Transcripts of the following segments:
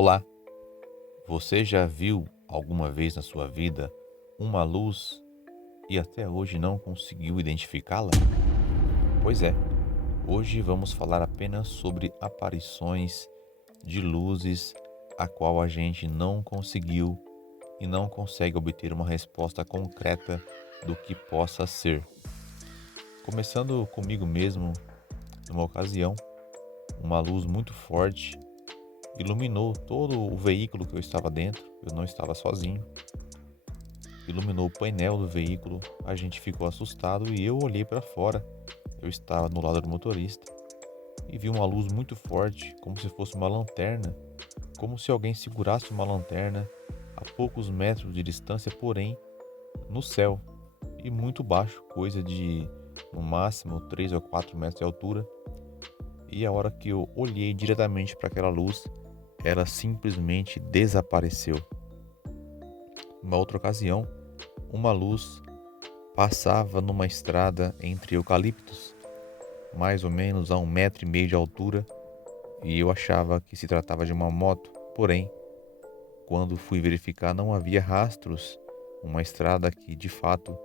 Olá, você já viu alguma vez na sua vida uma luz e até hoje não conseguiu identificá-la? Pois é, hoje vamos falar apenas sobre aparições de luzes a qual a gente não conseguiu e não consegue obter uma resposta concreta do que possa ser. Começando comigo mesmo, numa ocasião, uma luz muito forte iluminou todo o veículo que eu estava dentro, eu não estava sozinho. Iluminou o painel do veículo, a gente ficou assustado e eu olhei para fora. Eu estava no lado do motorista e vi uma luz muito forte, como se fosse uma lanterna, como se alguém segurasse uma lanterna a poucos metros de distância, porém no céu e muito baixo, coisa de no máximo 3 ou 4 metros de altura. E a hora que eu olhei diretamente para aquela luz, ela simplesmente desapareceu. Uma outra ocasião, uma luz passava numa estrada entre eucaliptos, mais ou menos a 1,5 metro de altura, e eu achava que se tratava de uma moto. Porém, quando fui verificar, não havia rastros. Uma estrada que de fato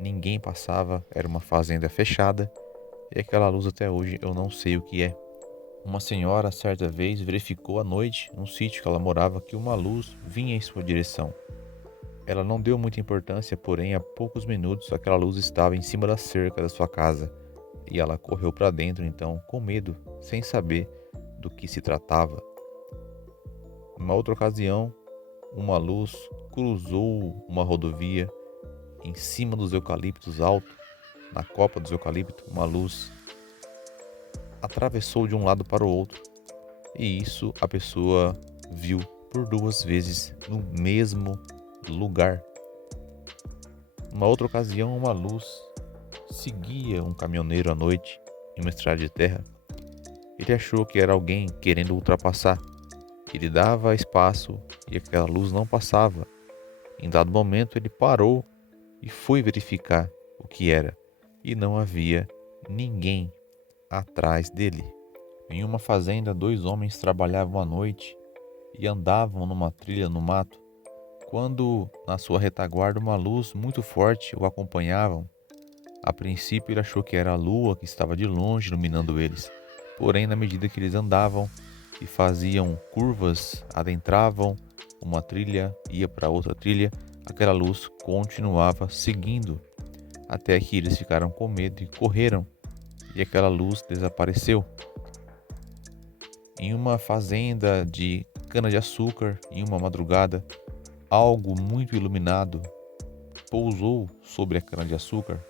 ninguém passava, era uma fazenda fechada, e aquela luz até hoje eu não sei o que é. Uma senhora certa vez verificou à noite, num sítio que ela morava, que uma luz vinha em sua direção. Ela não deu muita importância, porém, a poucos minutos aquela luz estava em cima da cerca da sua casa e ela correu para dentro, então, com medo, sem saber do que se tratava. Numa outra ocasião, uma luz cruzou uma rodovia em cima dos eucaliptos alto, na copa dos eucaliptos, uma luz atravessou de um lado para o outro e isso a pessoa viu por 2 vezes no mesmo lugar. Numa outra ocasião, uma luz seguia um caminhoneiro à noite em uma estrada de terra. Ele achou que era alguém querendo ultrapassar. Ele dava espaço e aquela luz não passava. Em dado momento, ele parou e foi verificar o que era. E não havia ninguém atrás dele. Em uma fazenda, 2 homens trabalhavam à noite e andavam numa trilha no mato, quando na sua retaguarda uma luz muito forte o acompanhava. A princípio ele achou que era a lua que estava de longe iluminando eles. Porém, na medida que eles andavam e faziam curvas, adentravam uma trilha, ia para outra trilha, aquela luz continuava seguindo, até que eles ficaram com medo e correram, e aquela luz desapareceu. Em uma fazenda de cana-de-açúcar, em uma madrugada, algo muito iluminado pousou sobre a cana-de-açúcar,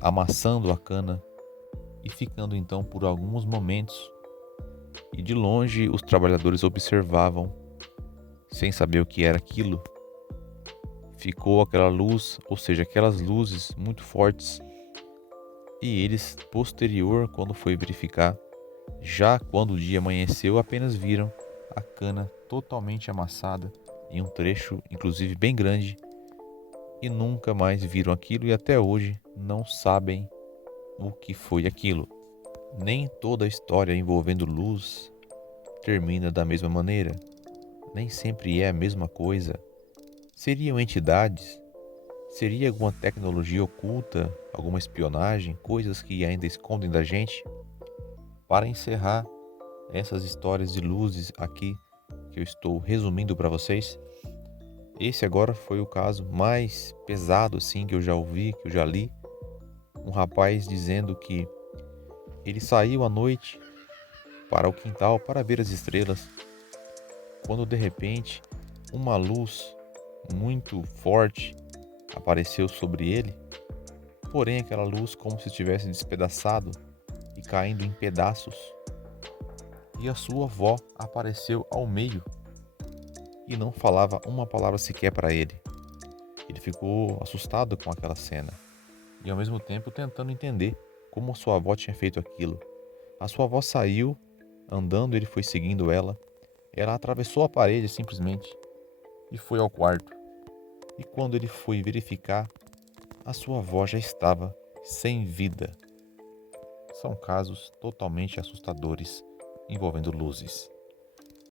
amassando a cana e ficando então por alguns momentos. E de longe os trabalhadores observavam, sem saber o que era aquilo. Ficou aquela luz, ou seja, aquelas luzes muito fortes. E eles, posterior, quando foi verificar, já quando o dia amanheceu, apenas viram a cana totalmente amassada em um trecho, inclusive bem grande, e nunca mais viram aquilo e até hoje não sabem o que foi aquilo. Nem toda a história envolvendo luz termina da mesma maneira. Nem sempre é a mesma coisa. Seriam entidades? Seria alguma tecnologia oculta? Alguma espionagem? Coisas que ainda escondem da gente? Para encerrar essas histórias de luzes aqui que eu estou resumindo para vocês, esse agora foi o caso mais pesado assim que eu já ouvi, que eu já li. Um rapaz dizendo que ele saiu à noite para o quintal para ver as estrelas, quando de repente uma luz muito forte apareceu sobre ele, porém aquela luz como se tivesse despedaçado e caindo em pedaços, e a sua avó apareceu ao meio e não falava uma palavra sequer para ele. Ele ficou assustado com aquela cena e ao mesmo tempo tentando entender como sua avó tinha feito aquilo. A sua avó saiu andando, ele foi seguindo ela. Ela atravessou a parede simplesmente e foi ao quarto. E quando ele foi verificar, a sua avó já estava sem vida. São casos totalmente assustadores envolvendo luzes.